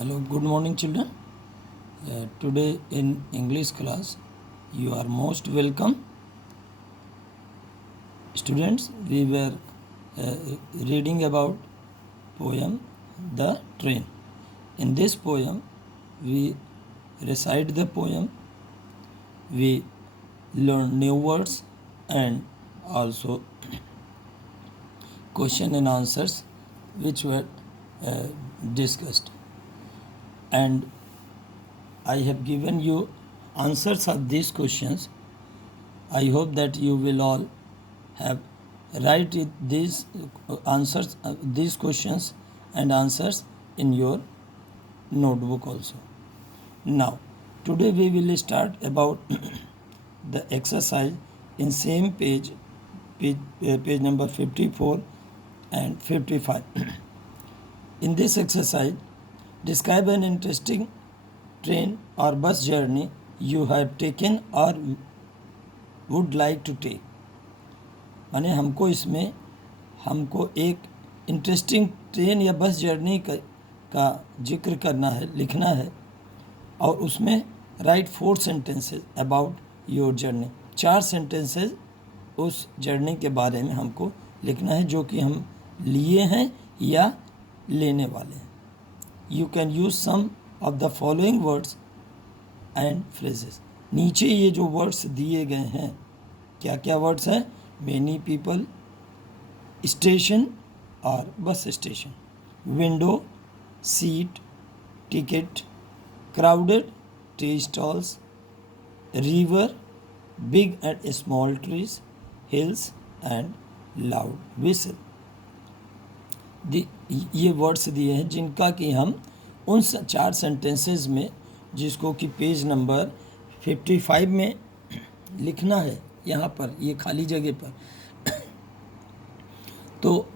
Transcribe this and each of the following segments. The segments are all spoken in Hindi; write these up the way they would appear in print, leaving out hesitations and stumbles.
Hello, good morning, children. Today in English class, you are most welcome. Students, we were uh, reading about poem The Train. In this poem, we recite the poem, we learn new words and also question and answers which were uh, discussed. And I have given you answers of these questions. I hope that you will all have write these answers, these questions and answers in your notebook also. Now, today we will start about the exercise in same page number 54 and 55. In this exercise, describe an interesting train or bus journey you have taken or would like to take. माने हमको एक इंटरेस्टिंग ट्रेन या बस जर्नी का जिक्र करना है, लिखना है, और उसमें right 4 sentences about your journey. 4 sentences उस जर्नी के बारे में हमको लिखना है जो कि हम लिए हैं या लेने वाले हैं. You can use some of the following words and phrases. नीचे ये जो वर्ड्स दिए गए हैं, क्या क्या वर्ड्स हैं? मेनी पीपल, स्टेशन और bus station, window, seat, ticket, crowded, tea stalls, river, big and small trees, hills and loud whistle. ये वर्ड्स दिए हैं जिनका कि हम उन 4 सेंटेंसेस में, जिसको कि पेज नंबर 55 में लिखना है, यहाँ पर ये खाली जगह पर, तो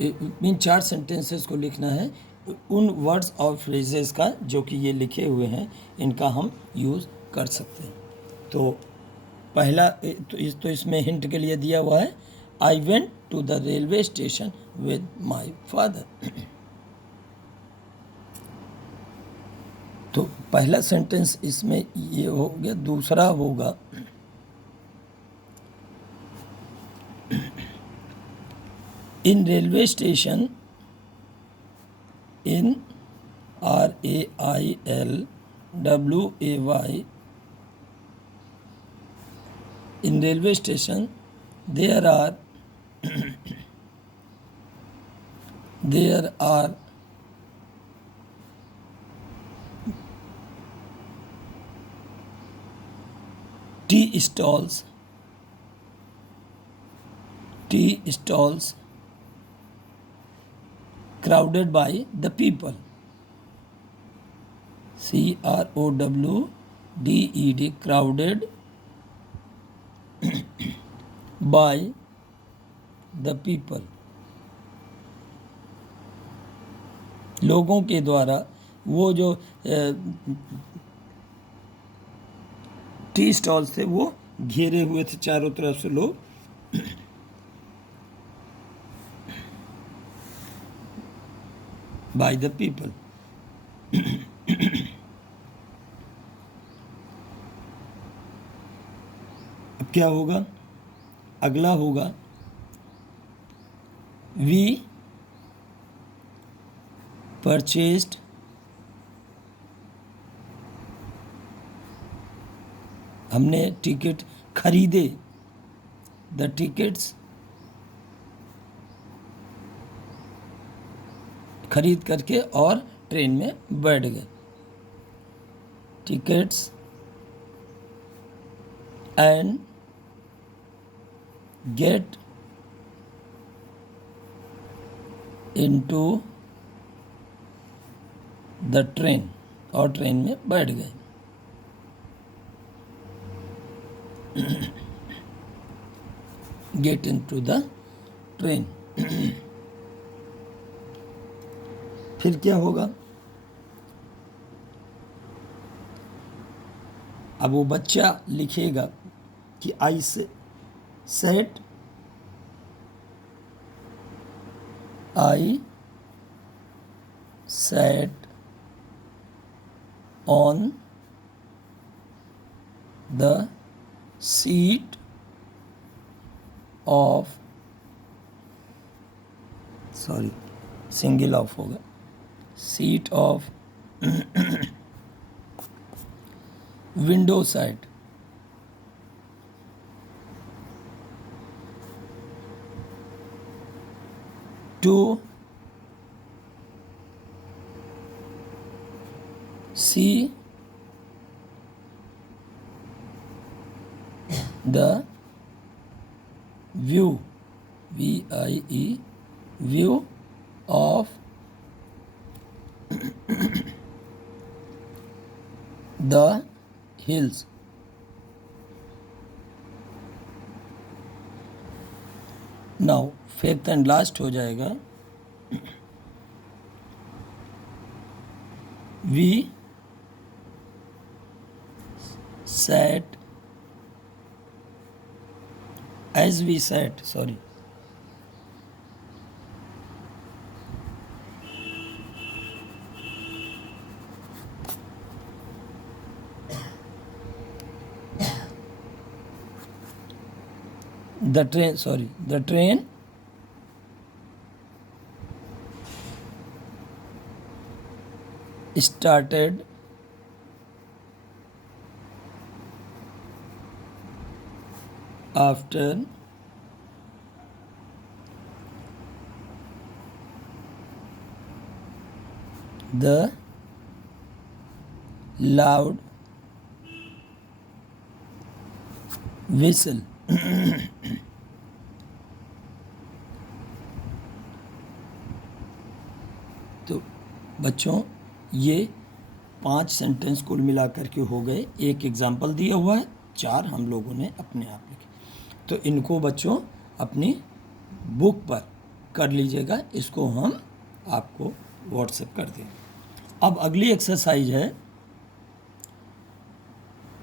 इन 4 सेंटेंसेस को लिखना है. उन वर्ड्स और फ्रेजेस का जो कि ये लिखे हुए हैं, इनका हम यूज़ कर सकते हैं. तो पहला तो इसमें हिंट के लिए दिया हुआ है, I went to the railway station with my father. तो पहला सेंटेंस इसमें ये हो गया. दूसरा होगा, in railway station, in RAILWAY, in railway station there are tea stalls crowded by the people. CROWDED, crowded by the people, लोगों के द्वारा. वो जो टी स्टॉल्स थे वो घेरे हुए थे चारों तरफ से लोग. by the people. अब क्या होगा? अगला होगा, वी परचेस्ड हमने टिकट खरीदे, द टिकट्स खरीद करके और ट्रेन में बैठ गए. Tickets and get into the train, और ट्रेन में बैठ गए. Get into the train. फिर क्या होगा? अब वो बच्चा लिखेगा कि I set on the seat of, sorry single of होगा, seat of window side, to see the view, VIE, view of the hills. Now fifth and last हो जाएगा, we sat, as we sat, sorry, the train, sorry, the train started after the loud whistle. तो बच्चों ये 5 सेंटेंस कुल मिलाकर के हो गए, एक एग्जाम्पल दिया हुआ है, 4 हम लोगों ने अपने आप लिखे। तो इनको बच्चों अपनी बुक पर कर लीजिएगा, इसको हम आपको व्हाट्सएप कर देंगे। अब अगली एक्सरसाइज है,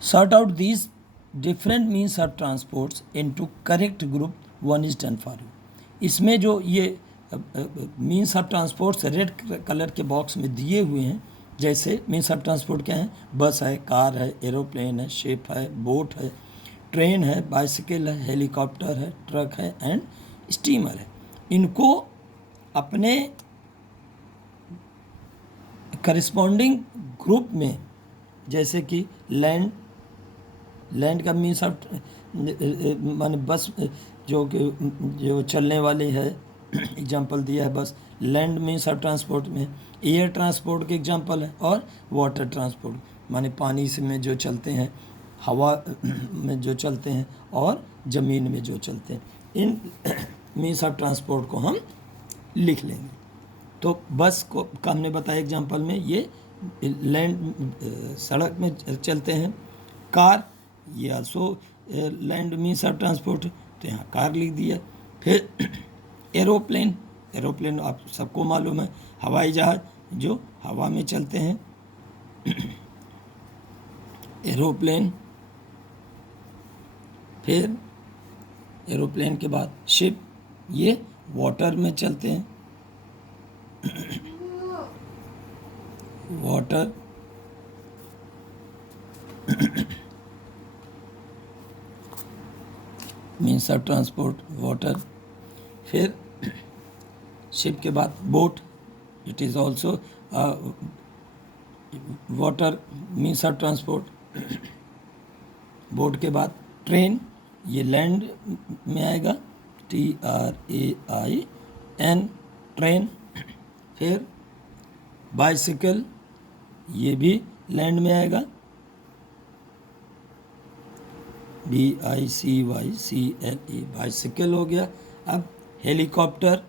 sort out these different means of transports into correct group, one is done for you. इसमें जो ये means of transports red colour के बॉक्स में दिए हुए हैं, जैसे मीन्स ऑफ ट्रांसपोर्ट क्या है, बस है, कार है, एरोप्लेन है, शिप है, बोट है, ट्रेन है, बाइसिकल है, हेलीकॉप्टर है, ट्रक है एंड स्टीमर है। इनको अपने करस्पॉन्डिंग ग्रुप में, जैसे कि लैंड का मीन्स ऑफ माने बस जो चलने वाली है, एग्जांपल दिया है बस, लैंड मीन्स ऑफ ट्रांसपोर्ट में एयर ट्रांसपोर्ट के एग्जांपल है, और वाटर ट्रांसपोर्ट माने पानी से में जो चलते हैं, हवा में जो चलते हैं और ज़मीन में जो चलते हैं, इन मीन्स ऑफ ट्रांसपोर्ट को हम लिख लेंगे। तो बस को हमने बताया एग्जांपल में, ये लैंड सड़क में चलते हैं। कार, ये also land means of transport, तो यहाँ कार लिख दिया। फिर एरोप्लेन आप सबको मालूम है, हवाई जहाज जो हवा में चलते हैं, एरोप्लेन। फिर एरोप्लेन के बाद शिप, ये वाटर में चलते हैं, water. Means of transport water. फिर शिप के बाद boat, it is also water means of transport. Boat के बाद ट्रेन, ये लैंड में आएगा, TRAIN, ट्रेन। फिर बाइसिकल, ये भी लैंड में आएगा, BICYCLE, बाइसिकल हो गया। अब हेलीकॉप्टर,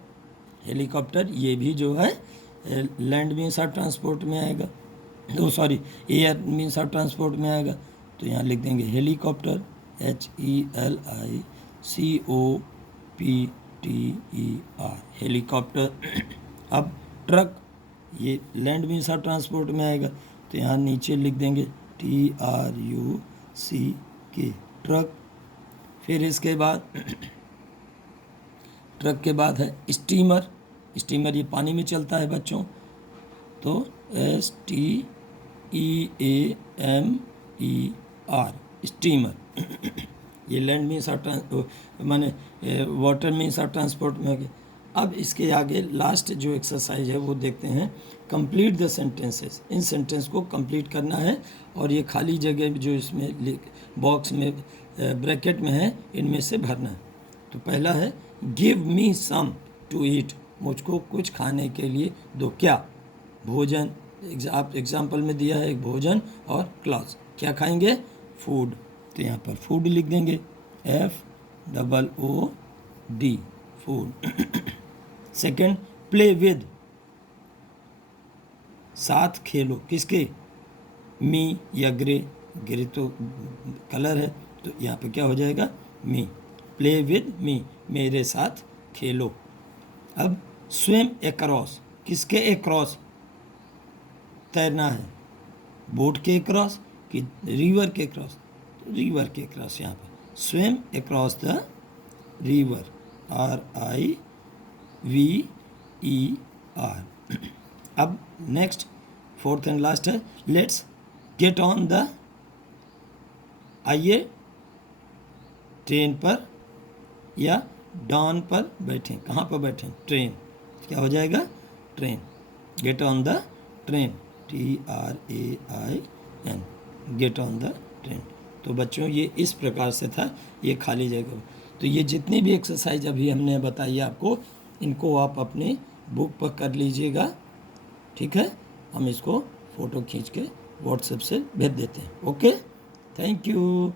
ये भी जो है लैंड मीन्स ऑफ ट्रांसपोर्ट में आएगा, तो sorry air means of transport में आएगा, तो यहाँ लिख देंगे हेलीकॉप्टर, HELICOPTER, हेलीकॉप्टर। अब ट्रक, ये लैंड मीन्स ऑफ ट्रांसपोर्ट में आएगा, तो यहाँ नीचे लिख देंगे TRUCK, ट्रक। फिर इसके बाद ट्रक के बाद है स्टीमर, ये पानी में चलता है बच्चों, तो STEAMER, STEAMER, स्टीमर। ये लैंड मीन्स ऑफ माने वाटर मीन्स ऑफ ट्रांसपोर्ट में हो गया। अब इसके आगे लास्ट जो एक्सरसाइज है वो देखते हैं। Complete the sentences, in sentence को कंप्लीट करना है और ये खाली जगह जो इसमें बॉक्स में ब्रैकेट में है इनमें से भरना है। तो पहला है give me some to eat, मुझको कुछ खाने के लिए दो। क्या? भोजन। आप एग्जाम्पल में दिया है एक भोजन और क्लॉथ। क्या खाएंगे? फूड। तो यहाँ पर फूड लिख देंगे, FOOD, food. Second, play with, साथ खेलो। किसके? मी या ग्रे, ग्रे तो कलर है तो यहाँ पे क्या हो जाएगा? मी। प्ले विद मी, मेरे साथ खेलो। अब स्विम अक्रॉस, किसके अक्रॉस? तैरना है। बोट के अक्रॉस कि रिवर के क्रॉस? तो रिवर के क्रॉस यहाँ पर swim across the river, RIVER। अब नेक्स्ट फोर्थ एंड लास्ट है लेट्स गेट ऑन द, आइए ट्रेन पर या डॉन पर बैठें। कहाँ पर बैठें? ट्रेन। क्या हो जाएगा? Train. Get on the train, TRAIN, get on the train. तो बच्चों ये इस प्रकार से था ये खाली जगह। तो ये जितनी भी एक्सरसाइज अभी हमने बताई आपको, इनको आप अपने बुक पर कर लीजिएगा, ठीक है। हम इसको फ़ोटो खींच के व्हाट्सएप से भेज देते हैं। Okay, thank you.